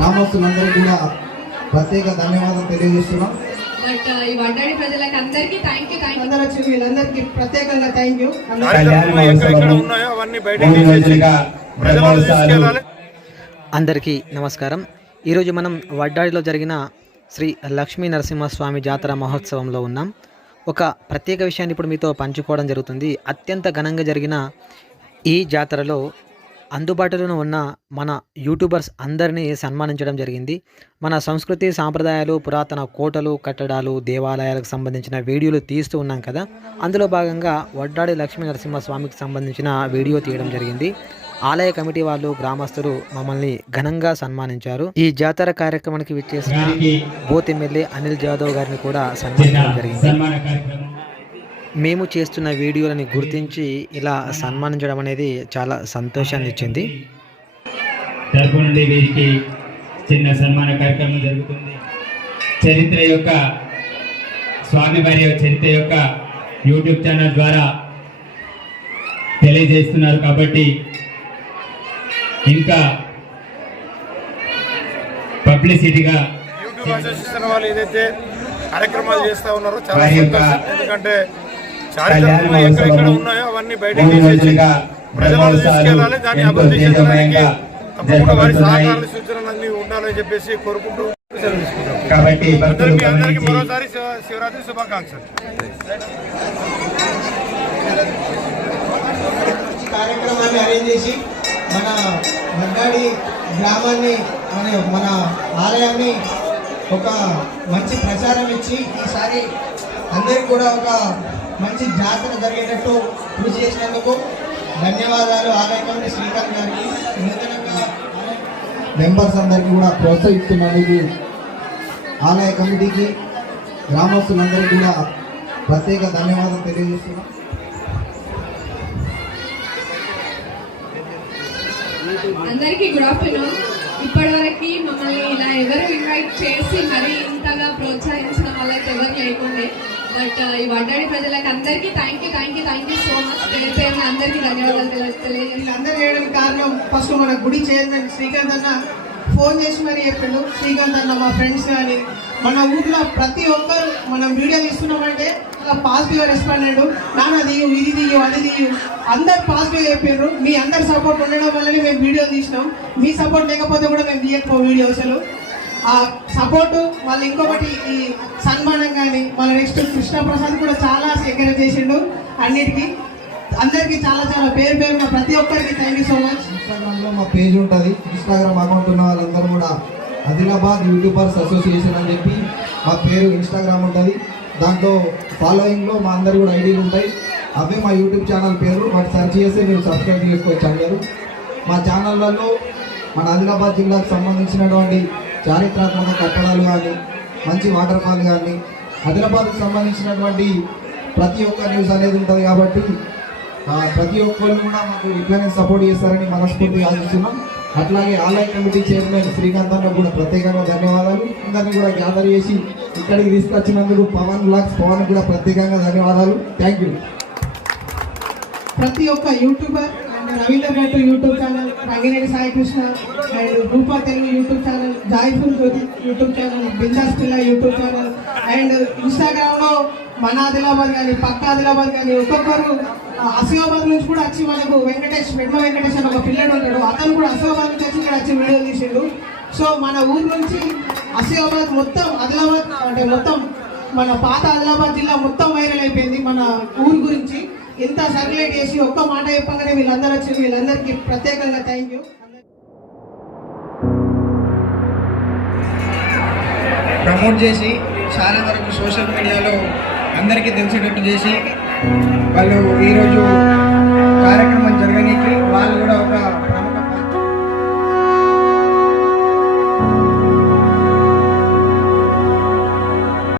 గ్రామస్తులందరికీ కూడా ప్రత్యేక ధన్యవాదాలు తెలియజేస్తున్నాం. బట్ ఈ వడ్డాడి ప్రజలకు అందరికీ థ్యాంక్ యూ థ్యాంక్ యూ అందరూ వచ్చి వీళ్ళందరికీ ప్రత్యేకంగా థ్యాంక్ యూ కార్యక్రమం ఎక్కడెక్కడ ఉన్నాయో అవన్నీ బయటకు మూడు తీసేసి రోజులుగా ప్రజలను బ్రహ్మోత్సవాలు తీసుకెళ్ళాలి. అందరికీ నమస్కారం. ఈరోజు మనం వడ్డాడిలో జరిగిన శ్రీ లక్ష్మీ నరసింహస్వామి జాతర మహోత్సవంలో ఉన్నాం. ఒక ప్రత్యేక విషయాన్ని ఇప్పుడు మీతో పంచుకోవడం జరుగుతుంది. అత్యంత ఘనంగా జరిగిన ఈ జాతరలో అందుబాటులో ఉన్న మన యూట్యూబర్స్ అందరినీ సన్మానించడం జరిగింది. మన సంస్కృతి సాంప్రదాయాలు పురాతన కోటలు కట్టడాలు దేవాలయాలకు సంబంధించిన వీడియోలు తీస్తూ ఉన్నాం కదా? అందులో భాగంగా వడ్డాడి లక్ష్మీ నరసింహస్వామికి సంబంధించిన వీడియో తీయడం జరిగింది. ఆలయ కమిటీ వాళ్ళు గ్రామస్తులు మమ్మల్ని ఘనంగా సన్మానించారు. ఈ జాతర కార్యక్రమానికి విచ్చేసిన బోత్ ఎమ్మెల్యే అనిల్ జాదవ్ గారిని కూడా సన్మానించడం జరిగింది. మేము చేస్తున్న వీడియోలని గుర్తించి ఇలా సన్మానించడం అనేది చాలా సంతోషాన్ని ఇచ్చింది. తరపు నుండి వీరికి చిన్న సన్మాన కార్యక్రమం జరుగుతుంది. చరిత్ర యొక్క స్వామివారి చరిత్ర యొక్క యూట్యూబ్ ఛానల్ ద్వారా తెలియజేస్తున్నారు కాబట్టి ఇంకా పబ్లిసిటీగా యూట్యూబ్ అసోసియేషన్ వాళ్ళు ఏదైతే కార్యక్రమాలు చేస్తా ఉన్నారో చాలా ఎందుకంటే ఎక్కడెక్కడ ఉన్నాయో అవన్నీ బయటకు తీసేసి ప్రజలను తీసుకెళ్ళాలి దాన్ని అభివృద్ధి తప్పకుండా వారి జరపబడుతున్నాయి సహకారాలు సూచనలు అన్ని ఉండాలని చెప్పేసి కోరుకుంటూ. కాబట్టి భక్తులు అందరికీ అందరికీ గమనించి మరోసారి శివ- శివరాత్రి శుభాకాంక్షలు ఈ కార్యక్రమాన్ని అరేంజ్ చేసి మన మడ్డాడి గ్రామాన్ని మన మన ఆలయాన్ని ఒక మంచి ప్రచారం ఇచ్చి ఈసారి అందరికి కూడా ఒక మంచి జాతర జరిగేటట్టు కృషి చేసినందుకు ధన్యవాదాలు. ఆలయ మంత్రి శ్రీకాంత్ గారికి నూతనంగా మెంబర్స్ అందరికీ కూడా ప్రోత్సహిస్తున్నందుకు ఆలయ కమిటీకి గ్రామస్తులందరికీ కూడా ప్రత్యేక ధన్యవాదాలు తెలియజేస్తున్నాం అందరికీ గుడ్ ఆఫ్టర్నూన్. ఇప్పటివరకు మమ్మల్ని ఇలా ఎవరు ఇన్వైట్ చేసి మరీ ఈ వడ్డాడి ప్రజలకు అందరికీ thank you thank you thank you so much పేరు పేరున అందరికీ ధన్యవాదాలు తెలి- తెలియజేస్తాను వీళ్ళందరూ కారణం ఫస్ట్ మన గుడి చేయాలని శ్రీకాంత్ అన్న ఫోన్ చేసి మరి చెప్పిండు. శ్రీకాంత్ అన్న మా ఫ్రెండ్స్ కానీ మన ఊర్లో ప్రతి ఒక్కరు మనం వీడియో తీస్తున్నామంటే అలా పాజిటివ్ రెస్పాండ్ అయ్యాడు నాన్న దిగు ఇది దిగు అది దిగు అందరు పాజిటివ్ చెప్పారు మీ అందరి సపోర్ట్ ఉండడం వల్లనే మేము వీడియో తీసినాం. మీ సపోర్ట్ లేకపోతే కూడా మేము తీయకపో వీడియో అసలు. ఆ సపోర్ట్ వాళ్ళు ఇంకొకటి ఈ సన్మానం కానీ వాళ్ళ నెక్స్ట్ కృష్ణప్రసాద్ కూడా చాలా ఎంకరేజ్ చేసిండు అన్నిటికీ. అందరికీ చాలా చాలా పేరు పేరున ప్రతి ఒక్కరికి థ్యాంక్ యూ సో మచ్ ఇన్స్టాగ్రామ్లో మా పేజ్ ఉంటుంది. ఇన్స్టాగ్రామ్ అకౌంట్ ఉన్న వాళ్ళందరూ కూడా ఆదిలాబాద్ యూట్యూబర్స్ అసోసియేషన్ అని చెప్పి మా పేరు ఇన్స్టాగ్రామ్ ఉంటుంది. దాంట్లో ఫాలోయింగ్లో మా అందరు కూడా ఐడీలు ఉంటాయి. అవే మా యూట్యూబ్ ఛానల్ పేరు. వాటి సెర్చ్ చేసి మీరు సబ్స్క్రైబ్ చేసుకోవచ్చు అందరు. మా ఛానళ్ళలో మన ఆదిలాబాద్ జిల్లాకు సంబంధించినటువంటి చారిత్రాత్మక కట్టడాలు కానీ మంచి వాటర్ ఫాల్ కానీ హైదరాబాద్కు సంబంధించినటువంటి ప్రతి ఒక్క న్యూస్ అనేది ఉంటుంది కాబట్టి ప్రతి ఒక్కరు కూడా మాకు ఇట్లానే సపోర్ట్ చేస్తారని మనస్ఫూర్తిగా ఆశిస్తున్నాం. అట్లాగే ఆలయ కమిటీ చైర్మన్ శ్రీకాంత్ అన్న కూడా ప్రత్యేకంగా ధన్యవాదాలు. అందరినీ కూడా గ్యాదర్ చేసి ఇక్కడికి తీసుకొచ్చినందుకు పవన్ బ్లాగ్స్ పవన్ కూడా ప్రత్యేకంగా ధన్యవాదాలు. థ్యాంక్ యూ ప్రతి ఒక్క YouTuber Ravindra Gattu YouTube channel Rangineni Saikrishna and Rupa Telugu YouTube channel joyful Jyothi YouTube channel Bindaas Pilla YouTube channel and ఇన్స్టాగ్రామ్లో మన ఆదిలాబాద్ కానీ పక్క ఆదిలాబాద్ కానీ ఒక్కొక్కరు అసిలాబాద్ నుంచి కూడా వచ్చి మనకు వెంకటేష్ వెడ్మ వెంకటేష్ అని ఒక పిల్లడు ఉంటాడు. అతను కూడా అసిలాబాద్ నుంచి వచ్చి ఇక్కడ వచ్చి వీడియో తీసిండు. సో మన ఊరు నుంచి అసిలాబాద్ మొత్తం ఆదిలాబాద్ అంటే మొత్తం మన పాత ఆదిలాబాద్ జిల్లా మొత్తం వైరల్ అయిపోయింది మన ఊరు గురించి. ఇంత సర్క్యులేట్ చేసి ఒక్క మాట చెప్పగానే వీళ్ళందరూ వచ్చి వీళ్ళందరికీ ప్రత్యేకంగా థ్యాంక్ యూ ప్రమోట్ చేసి చాలా వరకు సోషల్ మీడియాలో అందరికీ తెలిసేటట్టు చేసి వాళ్ళు ఈరోజు